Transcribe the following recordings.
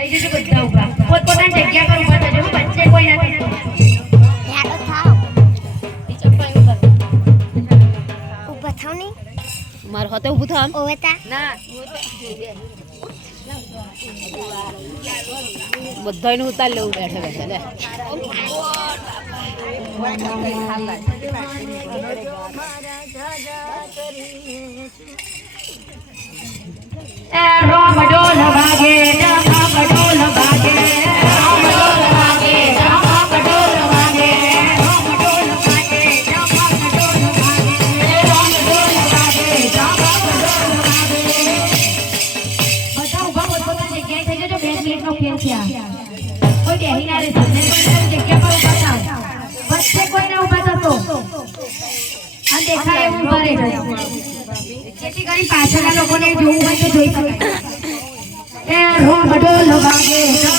થઈ જજો બધા ઊભા પોતપોતાની જગ્યા પર ઊભા થજો. વચ્ચે કોઈ ના થશે યાડો થાવ. નહીં? મારે હોતે ઊભું થા ઓવે તા ના. બધાયનું ઉતાર લેવું બેઠે બેઠે લે. એ રોમ ડોલ વાગે ને પોતાની જગ્યા પર ઊભા થાવ. વચ્ચે કોઈ ના ઊભા થતો. અને દેખાય એવું ઊભા રહેજો જેથી કરી પાછળના લોકોને જોવું હોય તો જોઈ શકે. એ રોમ ડોલ વાગે ડમ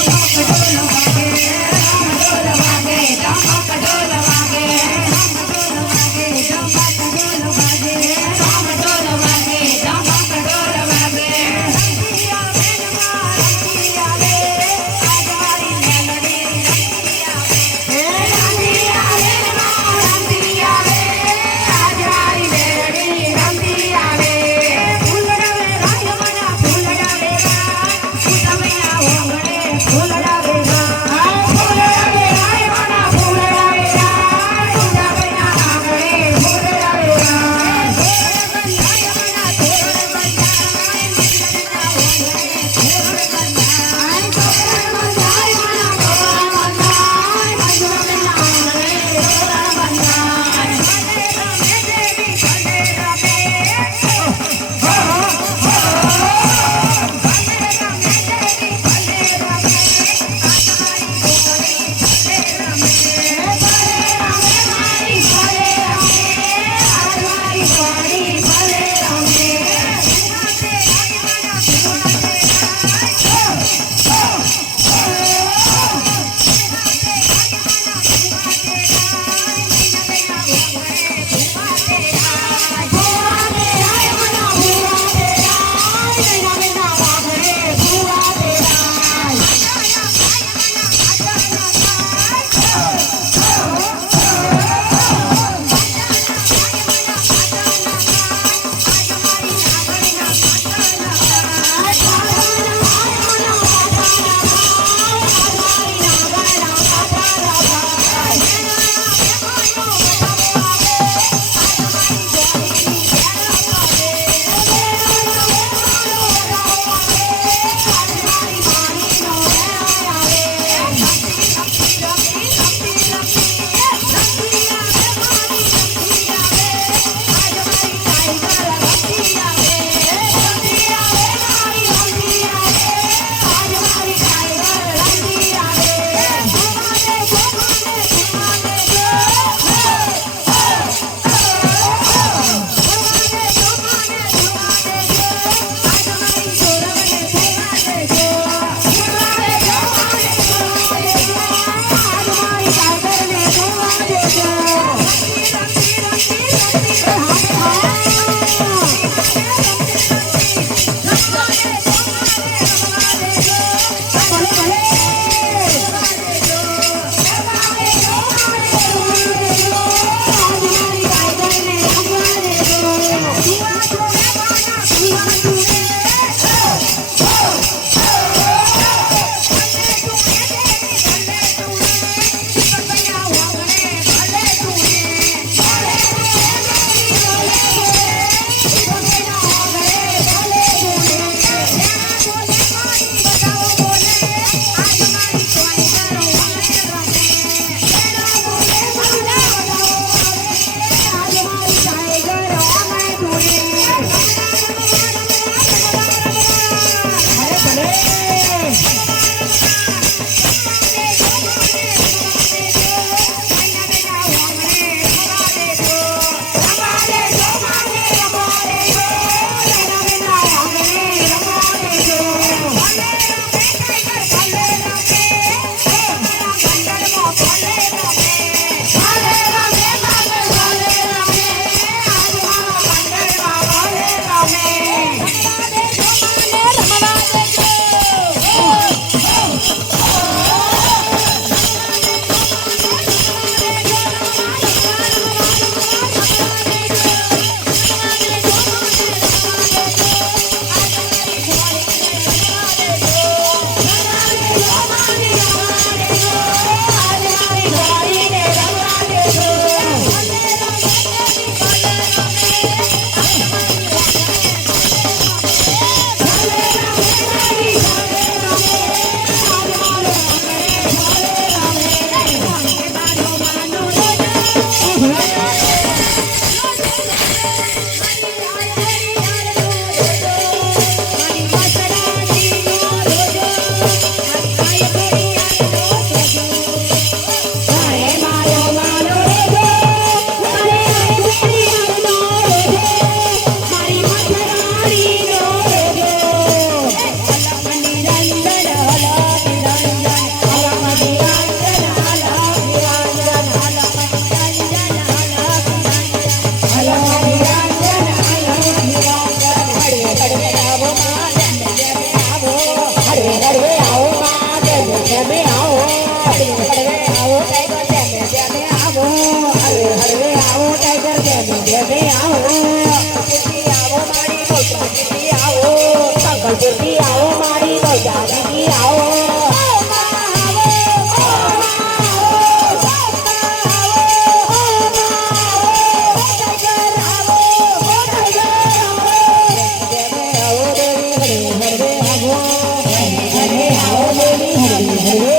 Lord.